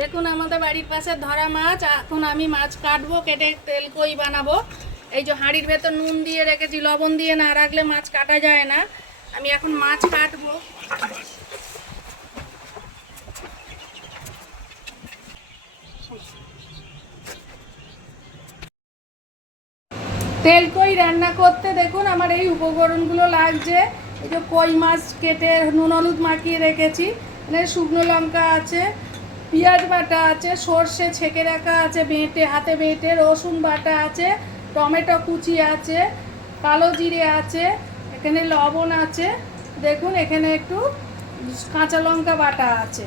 দেখুন আমাদের বাড়ির পাশে ধরা মাছ। এখন আমি মাছ কাটবো, কেটে তেল কই বানাবো। এই যে হাঁড়ির ভেতর নুন দিয়ে রেখেছি, লবণ দিয়ে না রাখলে মাছ কাটা যায় না। আমি এখন মাছ কাটবো। তেল কই রান্না করতে দেখুন আমার এই উপকরণগুলো লাগছে। এই যে কই মাছ কেটে নুন হলুদ মাখিয়ে রেখেছি, এখানে শুকনো লঙ্কা আছে, পেঁয়াজ বাটা আছে, সর্ষে ছেঁকে রাখা আছে বেটে, হাতে বেটে, রসুন বাটা আছে, টমেটো কুচি আছে, কালো জিরে আছে, এখানে লবণ আছে, দেখুন এখানে একটু কাঁচা লঙ্কা বাটা আছে।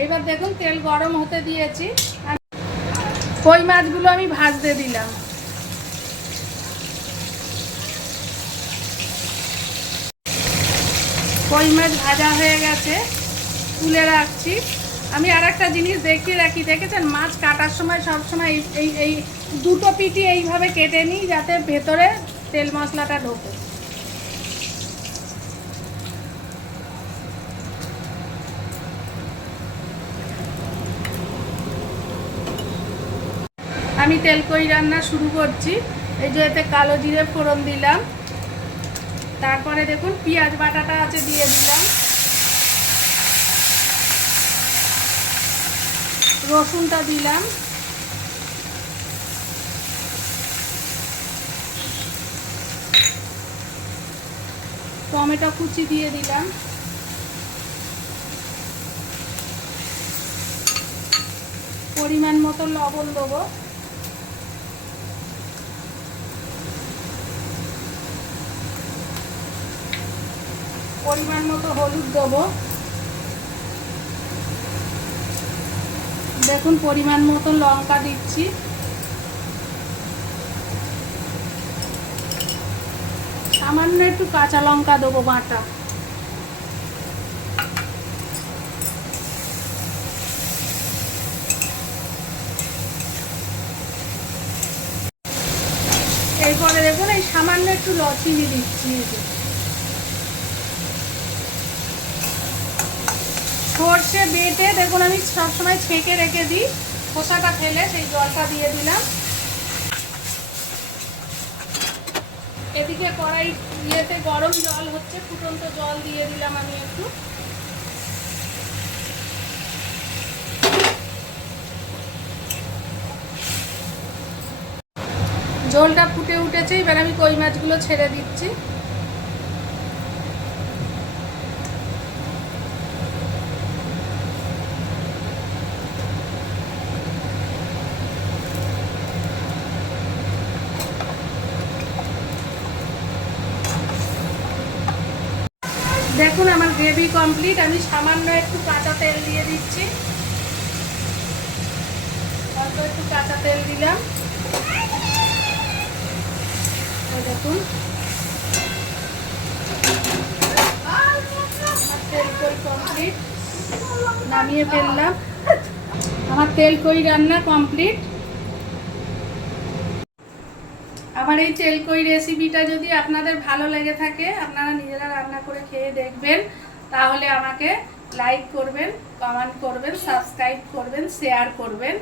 এইবার দেখুন তেল গরম হতে দিয়েছি, কই মাছগুলো আমি ভাজতে দিলাম। কই মাছ ভাজা হয়ে গেছে, তুলে রাখছি। আমি আর একটা জিনিস দেখিয়ে রাখি, দেখেছেন মাছ কাটার সময় সবসময় এই এই দুটো পিঠি এইভাবে কেটে নিই যাতে ভেতরে তেল মশলাটা ঢোকে। আমি তেল কই রান্না শুরু করছি। এই যে এতে কালো জিরে ফোড়ন দিলাম, তারপরে দেখুন পেঁয়াজ বাটাটা আছে দিয়ে দিলাম, রসুনটা দিলাম, টমেটো কুচি দিয়ে দিলাম, পরিমাণ মতো লবণ দেবো, পরিমাণ মতো হলুদ দেবো, দেখুন পরিমাণ মতো লঙ্কা দিচ্ছি, সামান্য একটু কাঁচা লঙ্কা দেবো বাটা, এরপরে দেখুন এই সামান্য একটু চিনি দিচ্ছি। সর্ষে বেটে দেখুন আমি সবসময় ছেঁকে রেখে দিই, খোসাটা ফেলে সেই জলটা দিয়ে দিলাম। এদিকে কড়াই ইয়েতে গরম জল হচ্ছে, ফুটন্ত জল দিয়ে দিলাম আমি একটু। জলটা ফুটে উঠেছে, এবার আমি কই মাছগুলো ছেড়ে দিচ্ছি। দেখুন আমার গ্রেভি কমপ্লিট। আমি সামান্য একটু কাঁচা তেল দিয়ে দিচ্ছি, অল্প একটু কাঁচা তেল দিলাম। দেখুন তেল কই কমপ্লিট, নামিয়ে ফেললাম। আমার তেল কই রান্না কমপ্লিট। আমার এই তেল কই রেসিপিটা যদি আপনাদের ভালো লেগে থাকে, আপনারা নিজেরা রান্না করে খেয়ে দেখবেন, তাহলে আমাকে লাইক করবেন, কমেন্ট করবেন, সাবস্ক্রাইব করবেন, শেয়ার করবেন।